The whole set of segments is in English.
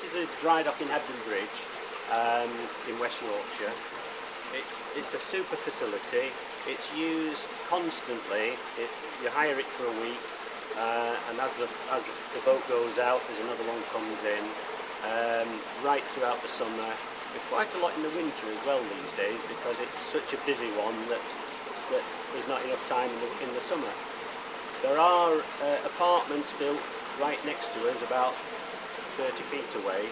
this is a dry dock in Hebden Bridge in West Yorkshire. It's a super facility. It's used constantly. You hire it for a week, and as the boat goes out, there's another one comes in. Right throughout the summer, but quite a lot in the winter as well these days, because it's such a busy one that there's not enough time in the summer. There are apartments built right next to us, about 30 feet away.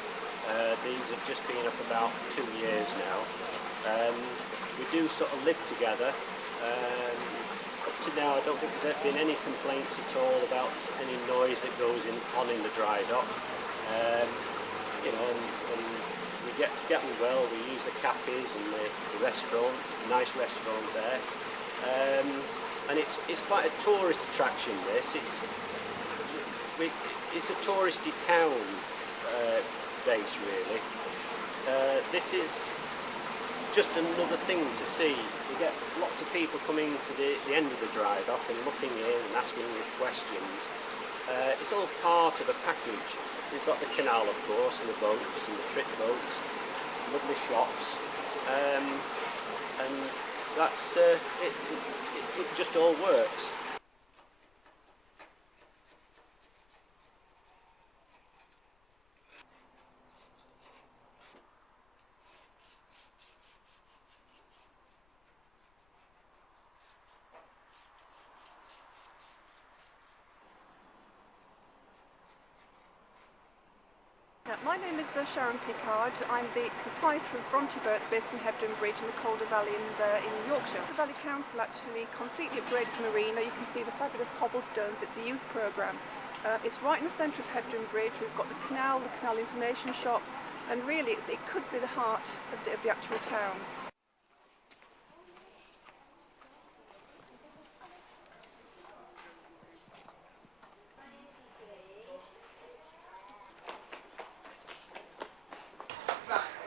These have just been up about 2 years now. We do sort of live together. Up to now, I don't think there's ever been any complaints at all about any noise that goes on in the dry dock. You know, and we get on well. We use the cafes and the restaurant, nice restaurant there. And it's quite a tourist attraction. It's a touristy town base really. This is just another thing to see. We get lots of people coming to the end of the dry dock and looking in and asking questions. It's all part of a package. We've got the canal, of course, and the boats and the trip boats, lovely shops, and that's it just all works. My name is Sharon Pickard. I'm the proprietor of Bronte Boats based in Hebden Bridge in the Calder Valley in Yorkshire. The Valley Council actually completely upgraded the marina. You can see the fabulous cobblestones. It's a youth programme. It's right in the centre of Hebden Bridge. We've got the canal information shop, and really it could be the heart of the actual town.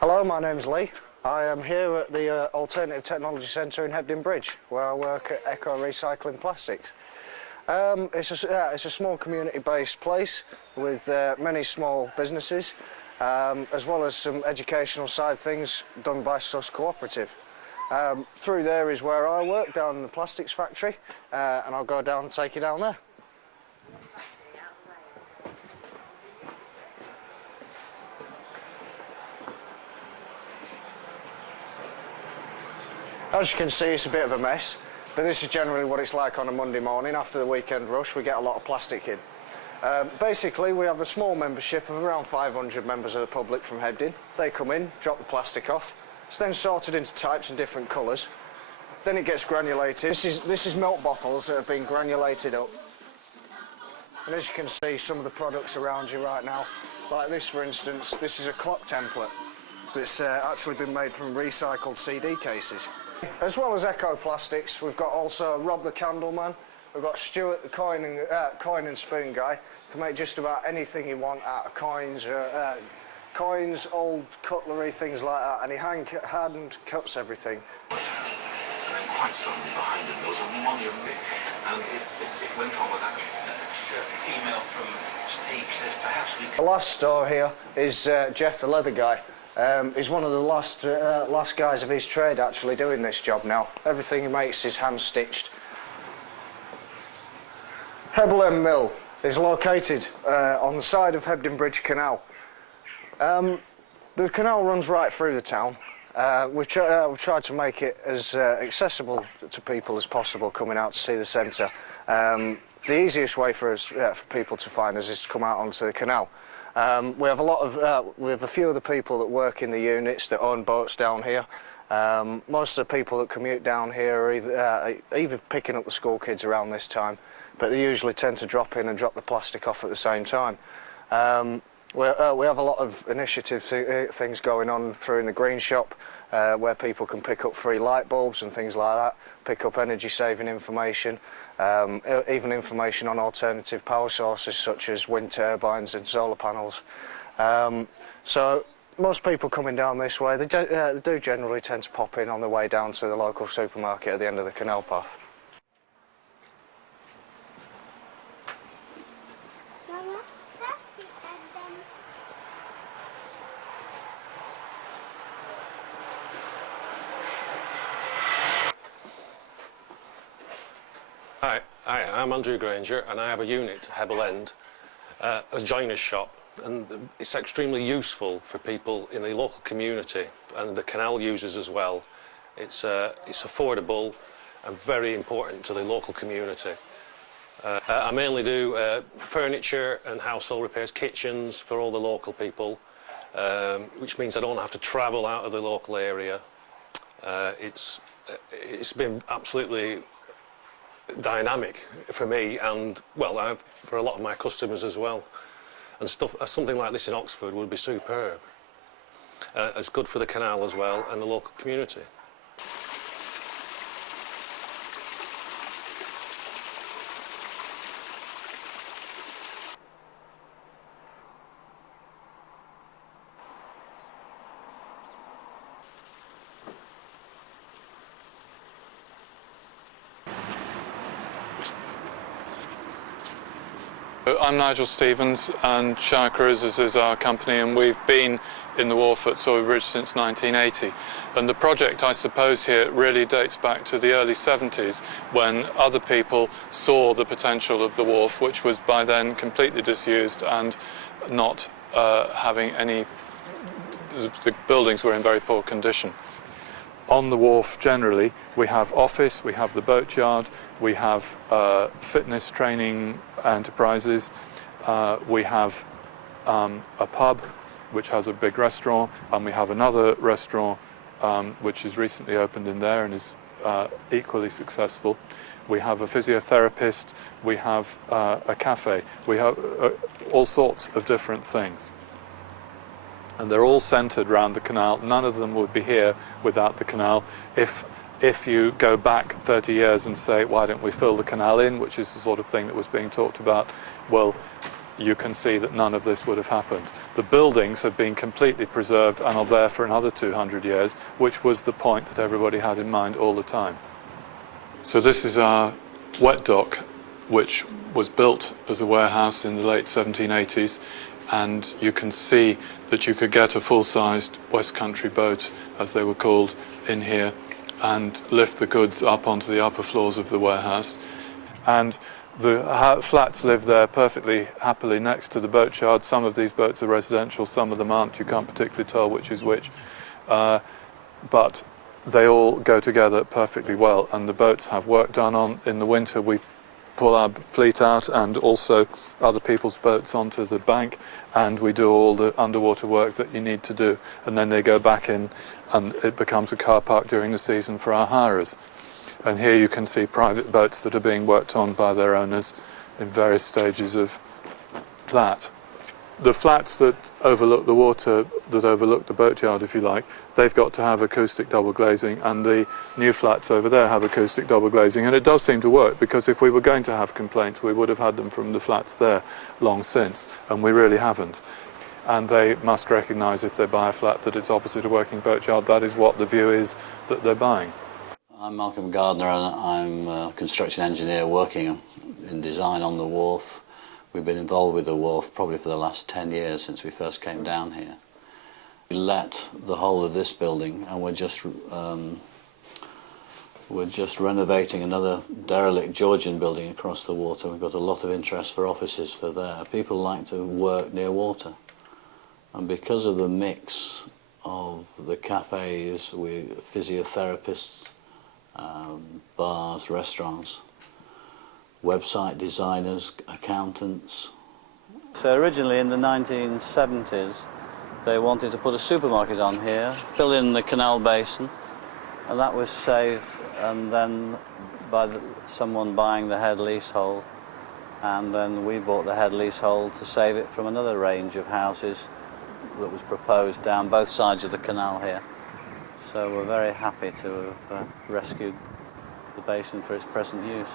Hello, my name's Lee. I am here at the Alternative Technology Centre in Hebden Bridge, where I work at Eco Recycling Plastics. It's a small community-based place with many small businesses, as well as some educational side things done by SUS Cooperative. Through there is where I work, down in the plastics factory, and I'll go down and take you down there. As you can see, it's a bit of a mess, but this is generally what it's like on a Monday morning. After the weekend rush, we get a lot of plastic in. Basically, we have a small membership of around 500 members of the public from Hebden. They come in, drop the plastic off. It's then sorted into types and different colours. Then it gets granulated. This is milk bottles that have been granulated up. And as you can see, some of the products around you right now, like this for instance, this is a clock template that's actually been made from recycled CD cases. As well as Eco Plastics, we've got also Rob the Candleman, we've got Stuart the coin and spoon guy, can make just about anything you want out of coins, old cutlery, things like that, and he hand cuts everything. And then quite suddenly behind him there was a monument, and it went on with that email from Steve says perhaps we could... The last store here is Jeff the leather guy. He's one of the last guys of his trade actually doing this job now. Everything he makes is hand-stitched. Hebden Mill is located on the side of Hebden Bridge Canal. The canal runs right through the town. We've tried to make it as accessible to people as possible coming out to see the centre. The easiest way for people to find us is to come out onto the canal. We have a few of the people that work in the units that own boats down here. Most of the people that commute down here are either picking up the school kids around this time, but they usually tend to drop in and drop the plastic off at the same time. We have a lot of initiative things going on through in the green shop, where people can pick up free light bulbs and things like that, pick up energy saving information, even information on alternative power sources such as wind turbines and solar panels. So most people coming down this way, they do generally tend to pop in on their way down to the local supermarket at the end of the canal path. Hi, I'm Andrew Granger and I have a unit, Hebden End, a joiner's shop, and it's extremely useful for people in the local community and the canal users as well. It's affordable and very important to the local community. I mainly do furniture and household repairs, kitchens for all the local people, which means I don't have to travel out of the local area. It's been absolutely dynamic for me and, well, for a lot of my customers as well. And something like this in Oxford would be superb. It's good for the canal as well and the local community. I'm Nigel Stevens and Shire Cruises is our company, and we've been in the wharf at Sowerby Bridge since 1980. And the project, I suppose, here really dates back to the early 70s when other people saw the potential of the wharf, which was by then completely disused and not having any... the buildings were in very poor condition. On the wharf generally we have office, we have the boatyard, we have fitness training enterprises, we have a pub which has a big restaurant, and we have another restaurant which is recently opened in there and is equally successful. We have a physiotherapist, we have a cafe, we have all sorts of different things. And they're all centred around the canal. None of them would be here without the canal. If you go back 30 years and say, why don't we fill the canal in, which is the sort of thing that was being talked about, well, you can see that none of this would have happened. The buildings have been completely preserved and are there for another 200 years, which was the point that everybody had in mind all the time. So this is our wet dock, which was built as a warehouse in the late 1780s. And you can see that you could get a full-sized West Country boat, as they were called, in here and lift the goods up onto the upper floors of the warehouse. And the flats live there perfectly happily next to the boatyard. Some of these boats are residential, some of them aren't. You can't particularly tell which is which. But they all go together perfectly well, and the boats have work done on. In the winter we pull our fleet out and also other people's boats onto the bank, and we do all the underwater work that you need to do, and then they go back in and it becomes a car park during the season for our hirers. And here you can see private boats that are being worked on by their owners in various stages of that. The flats that overlook the water, that overlook the boatyard, if you like, they've got to have acoustic double glazing, and the new flats over there have acoustic double glazing, and it does seem to work, because if we were going to have complaints we would have had them from the flats there long since, and we really haven't. And they must recognise, if they buy a flat, that it's opposite a working boatyard. That is what the view is that they're buying. I'm Malcolm Gardner and I'm a construction engineer working in design on the wharf. We've been involved with the wharf probably for the last 10 years since we first came down here. We let the whole of this building, and we're just renovating another derelict Georgian building across the water. We've got a lot of interest for offices for there. People like to work near water, and because of the mix of the cafes, physiotherapists, bars, restaurants, website designers, accountants. So originally in the 1970s they wanted to put a supermarket on here, fill in the canal basin, and that was saved and then by someone buying the head leasehold, and then we bought the head leasehold to save it from another range of houses that was proposed down both sides of the canal here. So we're very happy to have rescued the basin for its present use.